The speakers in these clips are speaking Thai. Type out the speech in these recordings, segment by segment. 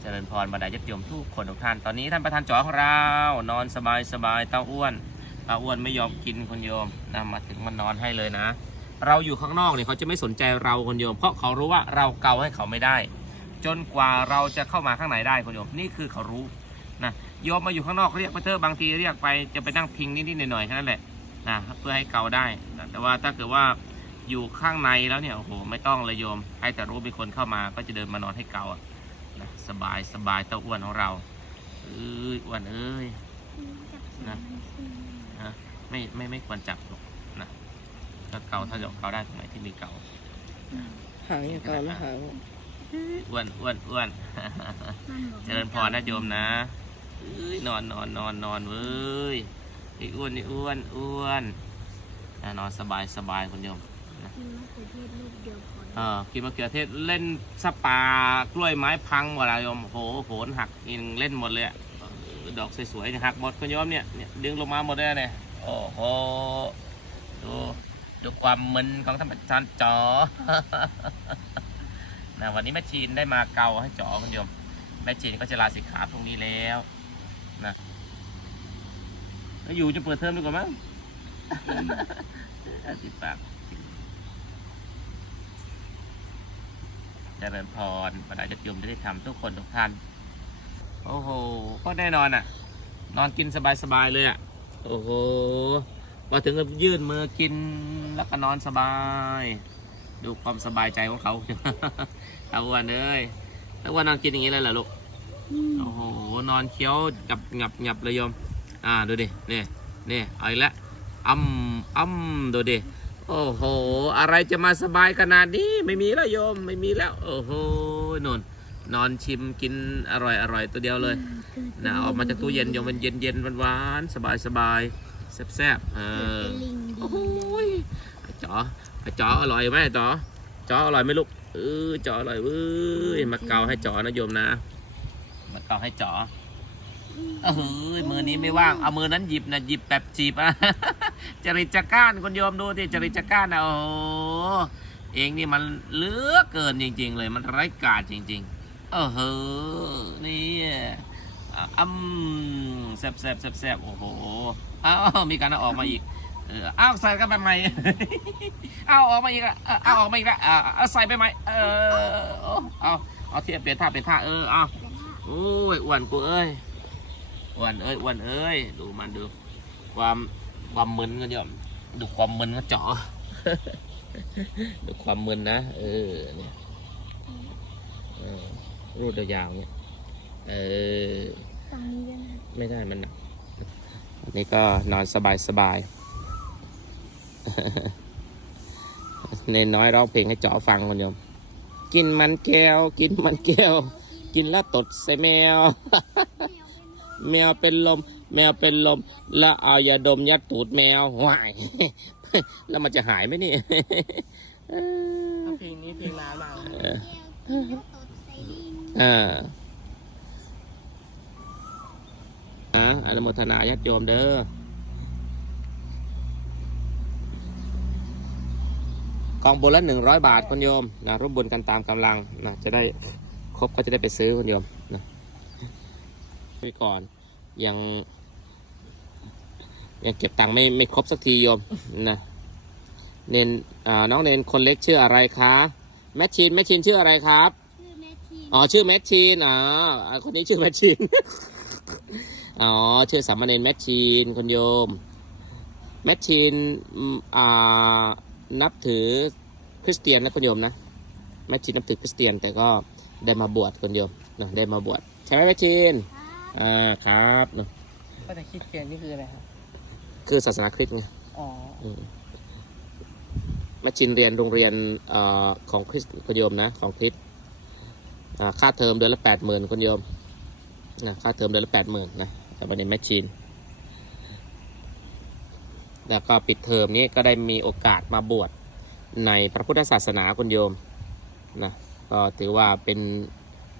เจริญพรบรรดาญาติโยมทุกคนทุกท่าน ตอนนี้ท่านประธานจ๋อของเรา นอนสบายสบายเต้าอ้วนเต้าอ้วนไม่ยอมกินคุณโยมนะมาถึงมันนอนให้เลยนะ เราอยู่ข้างนอกเนี่ยเขาจะไม่สนใจเราคุณโยม เพราะเขารู้ว่าเราเกาให้เขาไม่ได้ จนกว่าเราจะเข้ามาข้างในได้คุณโยม นี่คือเขารู้นะโยมมาอยู่ข้างนอกเรียกไปเถอะบางทีเรียกไปจะไปนั่งพิงนิดๆหน่อยๆแค่นั้นแหละนะเพื่อให้เกาได้นะแต่ว่าถ้าเกิดว่าอยู่ข้างในแล้วเนี่ยโอ้โหไม่ต้องเลยโยมให้แต่รู้มีคนเข้ามาก็จะเดินมานอนให้เกาอะ นะสบายสบายเต้าอ้วนของเราเอ้ยอ้วนเอ้ยนะนะไม่ไม่ไม่ควรจับหรอกนะถ้าเกาถ้าหยอกเกาได้ตรงไหนที่มีเกาหางอย่างเก่านะหางอ้วนอ้วนอ้วนเจริญพรนะโยมนะเอ้ยนอนนอนนอนนอนเว้ยไอ้อ้วนไอ้อ้วนอ้วนอะนอนสบายสบายคุณโยมกินมะ เขือเทศลูกเดียวพอเออกินมะเขือเทศเล่นสปากล้วยไม้พังหมดเลยโยมโหโหนหักอินเล่นหมดเลยอะเออดอกสวยๆเนี่ยหักหมดคุณโยมเนี่ยเนี่ยดึงลงมาหมดเลยเนี่ยโอ้โหดูดูความมึนของท่านอาจารย์จอนะวันนี้แม่จีนได้มาเกาให้จอคุณโยมแม่จีนก็จะลาสิกขาพรุ่งนี้แล้วนะแล้วอยู่จะเปิดเทอมดีกว่ามั้งติดปาก เจริญพรบรรดาญาติโยมได้ทำทุกคนทุกท่าน โอ้โห ก็แน่นอนอะ นอนกินสบายๆเลยอะ โอ้โหมาถึงก็ยื่นมือกินแล้วก็นอนสบาย ดูความสบายใจของเขาเอาวันเอ้ยแล้ววันนอนกินอย่างนี้เลยเหรอลูก โอ้โห นอนเคี้ยวกับงับงับเลยโยม อ่า ดูดิ นี่นี่เอาอีกแล้วอ้ำอ้ำดูดิ โอ้โห อะไรจะมาสบายขนาดนี้ ไม่มีแล้วโยม ไม่มีแล้ว โอ้โหนนนอนชิมกินอร่อยอร่อยตัวเดียวเลยนะออกมาจากตู้เย็นโยมมันเย็นเย็นหวานหวานสบายสบายแซ่บแซ่บๆเออเป็นลิงดีโอ้โหยไอ้จ๋อไอ้จ๋ออร่อยไหมไอ้จ๋อจ๋ออร่อยไหมลูกเออจ๋ออร่อยเว้ยมาเกาให้จ๋อนะโยมนะมาเกาให้จ๋อ เออเฮ้ยมือนี้ไม่ว่าง เอามือนั้นหยิบนะหยิบแบบจีบอะจริตจักร้านคนโยมดูที่จริตจักร้านนะโอ้เองนี่มันเลือเกินจริง ๆ เลยมันไร้กาจจริง ๆ เออเฮ้อนี่อะอืมแซบแซบแซบแซบโอ้โหอ้าวมีการออกมาอีกเอ้าวใส่กันไปใหม่เอาออกมาอีกละเออเอาออกมาอีกละอ่าเอาใส่ไปใหม่เออเอาเอาเทียบเปลี่ยนท่าเปลี่ยนท่าเออเอาโอ้ยอ้วนกูเอ้ย อ้วนเอ้ยอ้วนเอ้ย ดูมันดู ความความมึนกันยอมดูความมึนก็เจาะดูความมึนนะ เออ เนี่ยเออรูดยาวๆเนี่ยเออฟังนี้ด้วยนะไม่ได้มันหนักอันนี้ก็นอนสบายสบายเนนน้อยร้องเพลงให้เจาะฟังคนโยม กินมันแก้ว กินมันแก้ว กินแล้วตดใส่แมว แมวเป็นลม แมวเป็นลม แล้วเอายาดมยัดตูดแมวหวายแล้วมันจะหายไหมนี่เพลงนี้เพลงน้ำมาเออแก้วกินแล้วตดใส่ลิงอ่าอ่าอนุโมทนาญาติโยมเด้อกองบุญละหนึ่งร้อยบาทคุณโยมนะร่วมบุญกันตามกำลังนะจะได้ครบก็จะได้ไปซื้อคุณโยมนะ ไว้ก่อน ยัง ยังเก็บตังค์ไม่ไม่ครบสักทีโยมนะเนนอ่าน้องเนนคนเล็กชื่ออะไรคะแมชชีนแมชชีนชื่ออะไรครับชื่อแม่ทีอ๋อชื่อแมชชีนอ๋ออ่าคนนี้ชื่อแมชชีนอ๋อชื่อสามเณรแมชชีนคุณโยมแมชชีนอืมอ่านับถือคริสเตียนนะคุณโยมนะแมชชีนนับถือคริสเตียน แต่ก็ได้มาบวชคุณโยมนะได้มาบวชใช่ไหมแมชชีน อ่าครับเนอะก็จะคิดเกียนนี่คืออะไรครับ คือศาสนาคริสต์ไงอ๋ออืมแมชชีนเรียนโรงเรียนเอ่อของคริสต์คุณโยมนะ ของคริสต์อ่าค่าเทอมเดือนละแปดหมื่นคุณโยมนะค่าเทอมเดือนละแปดหมื่นนะแต่ประเด็นแมชชีนแล้วก็ปิดเทอมนี้ก็ได้มีโอกาสมาบวชในพระพุทธศาสนาคุณโยมนะก็ถือว่าเป็น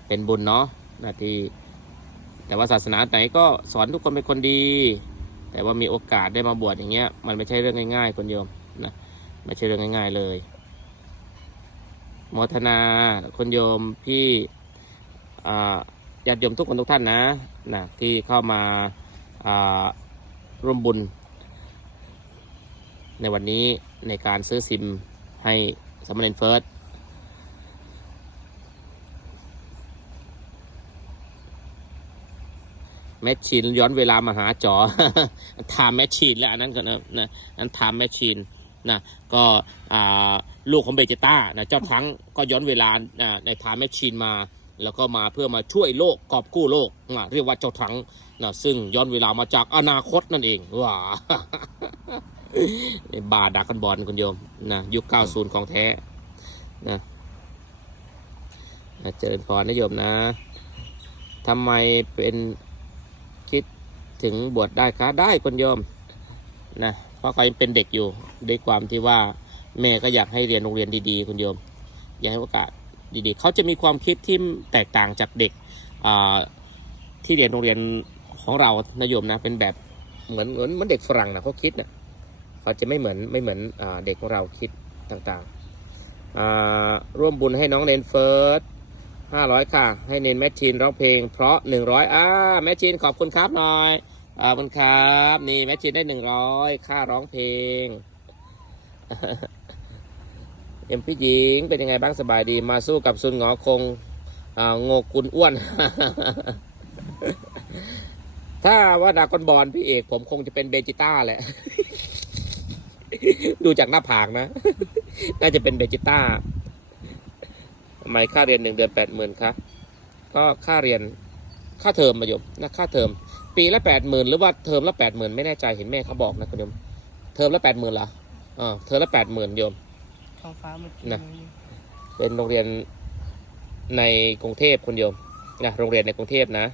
เป็นบุญเนาะนะที่ แต่ว่าศาสนาไหนก็สอนทุกคนเป็นคนดี แต่ว่ามีโอกาสได้มาบวชอย่างเงี้ย มันไม่ใช่เรื่องง่าย ๆคุณโยมนะไม่ใช่เรื่องง่าย ๆเลยโมทนาคุณโยมพี่อ่าญาติโยมทุกคนทุกท่านนะนะที่เข้ามาร่วมบุญ ในวันนี้ในการซื้อซิมให้สามเณรเฟิร์ส แมชชีนย้อนเวลามาหาจอไทม์แมชชีนแล้วอันนั้นก็นะนะอันไทม์แมชชีนนะก็ลูกของเบจิต้านะเจ้าทั้งก็ย้อนเวลาในไทม์แมชชีนมา แล้วก็มาเพื่อมาช่วยโลกกอบกู้โลกนะเรียกว่าเจ้าทั้งนะซึ่งย้อนเวลามาจากอนาคตนั่นเองว้าบาดักกันบอลคุณโยมนะยุค 90 ของแท้นะนะเจริญพรนะโยมนะทำไมเป็น ถึงบวชได้คะได้คุณโยมนะเพราะเขายังเป็นเด็กอยู่ด้วยความที่ว่าแม่ก็อยากให้เรียนโรงเรียนดีๆคุณโยม อยากให้โอกาสดีๆ เขาจะมีความคิดที่แตกต่างจากเด็กที่เรียนโรงเรียนของเรานะโยมนะเป็นแบบเหมือนเหมือนเหมือนเด็กฝรั่งนะเขาคิดนะเขาจะไม่เหมือนไม่เหมือนอเด็กของเราคิดต่างๆร่วมบุญให้น้องเนนเฟิร์สห้าร้อยค่ะ ให้เนนแมชชีนร้องเพลง เพราะหนึ่งร้อยอ่าแมชชีนขอบคุณครับหน่อย ขอบคุณครับ นี่แมชชีนได้หนึ่งร้อยค่าร้องเพลง เอ็มพี่หญิงเป็นยังไงบ้างสบายดี มาสู้กับซุนหงอคงอ่าโงกุลอ้วน ถ้าว่าดากอนบอลพี่เอกผมคงจะเป็นเบจิต้าแหละ ดูจากหน้าผากนะ น่าจะเป็นเบจิต้าทำไมค่าเรียนหนึ่งเดือนแปดหมื่นคะก็ค่าเรียนค่าเทอมมาโยมนะค่าเทอม ปีละแปดหมื่นหรือว่าเทอมละแปดหมื่นไม่แน่ใจเห็นแม่เขาบอกนะคุณโยม เทอมละแปดหมื่นเหรออ่าเทอมละแปดหมื่นโยมท้องฟ้าเมื่อกี้น่ะเป็นโรงเรียนในกรุงเทพคุณโยมนะโรงเรียนในกรุงเทพนะ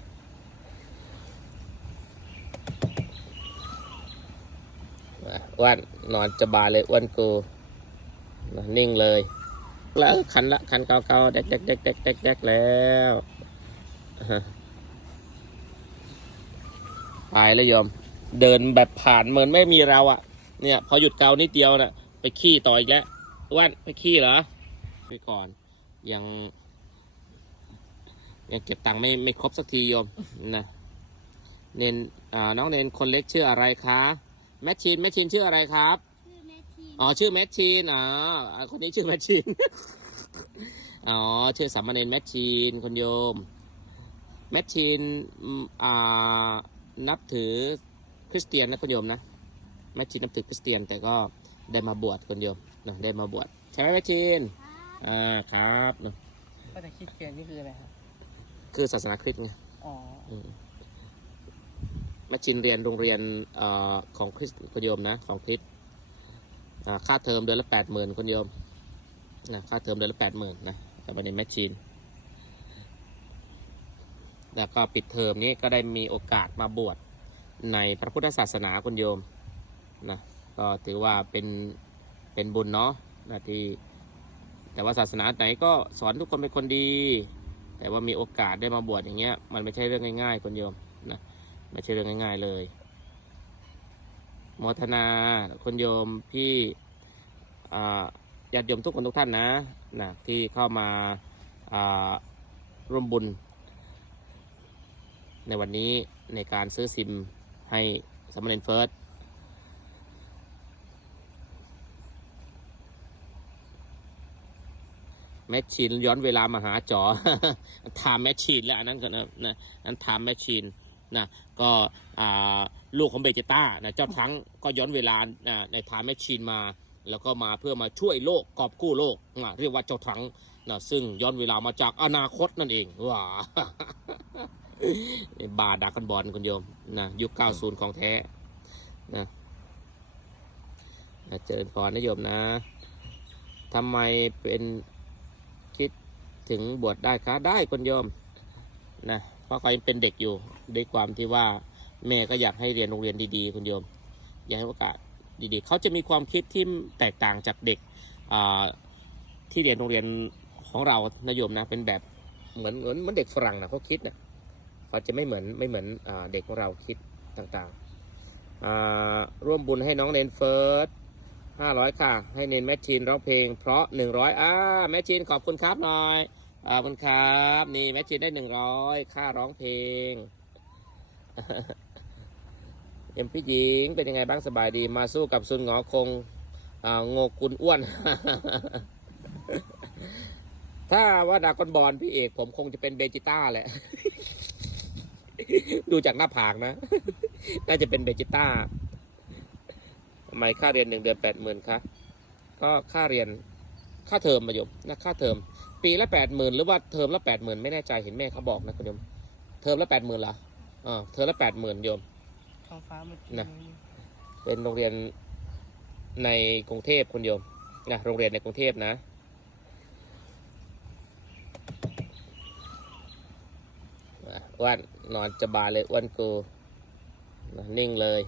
อะอ้วนนอนจะบายเลยอ้วนกูนะนิ่งเลยแล้วคันละคันเก่าๆแดกแดกแดกแดกแดกแดกแล้ว อะไปแล้วโยมเดินแบบผ่านเหมือนไม่มีเราอะเนี่ย พอหยุดเกานิดเดียวน่ะไปขี้ต่ออีกแล้วอ้วนไปขี้เหรอไปก่อน ยัง ยังเก็บตังค์ไม่ไม่ครบสักทีโยมนะเนนอ่าน้องเนนคนเล็กชื่ออะไรคะแมชชีนแมชชีนชื่ออะไรครับชื่อแม่ทีอ๋อชื่อแมชชีนอ๋ออ่าคนนี้ชื่อแมชชีนอ๋อชื่อสามเณรแมชชีนคนโยมแมชชีนอืมอ่า นับถือคริสเตียนนะคนโยมนะแมชชีนนับถือคริสเตียน แต่ก็ได้มาบวชคนโยมนะได้มาบวชใช่ไหมแมชชีนอ่าครับนะก็จะคิดเกียนนี่คืออะไรครับคือศาสนาคริสต์ไงอ๋ออืมแมชชีนเรียนโรงเรียนเอ่อของคริสต์คนโยมนะของคริสต์อ่าค่าเทอมเดือนละแปดหมื่นคนโยมนะค่าเทอมเดือนละแปดหมื่นนะแต่มาในแมชชีน แล้วก็ปิดเทอมนี้ก็ได้มีโอกาสมาบวชในพระพุทธศาสนาคนโยมนะก็ถือว่าเป็นเป็นบุญเนาะนะที่แต่ว่าศาสนาไหนก็สอนทุกคนเป็นคนดี แต่ว่ามีโอกาสได้มาบวชอย่างเงี้ยมันไม่ใช่เรื่องง่ายๆคนโยมนะไม่ใช่เรื่องง่าย ๆเลยโมทนาคนโยมพี่อ่าญาติโยมทุกคนทุกท่านนะนะที่เข้ามาร่วมบุญ ในวันนี้ในการซื้อซิมให้สมเณรเฟิร์สแมชชีนย้อนเวลามาหาจอไทม์แมชชีนแล้วอันนั้นก็นะนะอันไทม์แมชชีนนะก็ลูกของเบจิต้านะเจ้าทั้งก็ย้อนเวลาในไทม์แมชชีนมา แล้วก็มาเพื่อมาช่วยโลกกอบกู้โลกอะเรียกว่าเจ้าทั้งนะซึ่งย้อนเวลามาจากอนาคตนั่นเองว้า บาดักกันบอลคุณโยมนะยุค90ของแท้นะเจริญพรนะโยมนะทำไมเป็นคิดถึงบวชได้คะได้คุณโยมนะเพราะเขายังเป็นเด็กอยู่ด้วยความที่ว่าแม่ก็อยากให้เรียนโรงเรียนดีๆ คุณโยม อยากให้โอกาสดีๆ เขาจะมีความคิดที่แตกต่างจากเด็กที่เรียนโรงเรียนของเรานะโยมนะเป็นแบบเหมือนเหมือนเหมือนเด็กฝรั่งนะเขาคิดนะ เขาจะไม่เหมือนไม่เหมือนอเด็กของเราคิดต่างๆร่วมบุญให้น้องเนนเฟิร์สห้าร้อยค่ะ ให้เนนแมชชีนร้องเพลง เพราะหนึ่งร้อยอ่าแมชชีนขอบคุณครับหน่อยขอบคุณครับ นี่แม่จีนได้หนึ่งร้อยค่าร้องเพลงเอ็มพี่หญิงเป็นยังไงบ้างสบายดีมาสู้กับซุนงอคงอโงกุลอ้วน ถ้าว่าดากอนบอลพี่เอกผมคงจะเป็นเบจิต้าแหละ ดูจากหน้าผากนะ น่าจะเป็นเบจิต้าทำไมค่าเรียนหนึ่งเดือนแปดหมื่นคะก็ค่าเรียนค่าเทอมมาโยมนะค่าเทอม ปีละแปดหมื่นหรือว่าเทอมละแปดหมื่นไม่แน่ใจเห็นแม่เขาบอกนะคุณโยม เทอมละแปดหมื่นเหรออ่าเทอมละแปดหมื่นโยมท้องฟ้ามืดนะเป็นโรงเรียนในกรุงเทพคุณโยมนะโรงเรียนในกรุงเทพนะ อ้วันนอนจะบาเลยอ้วันกูนิ่งเลย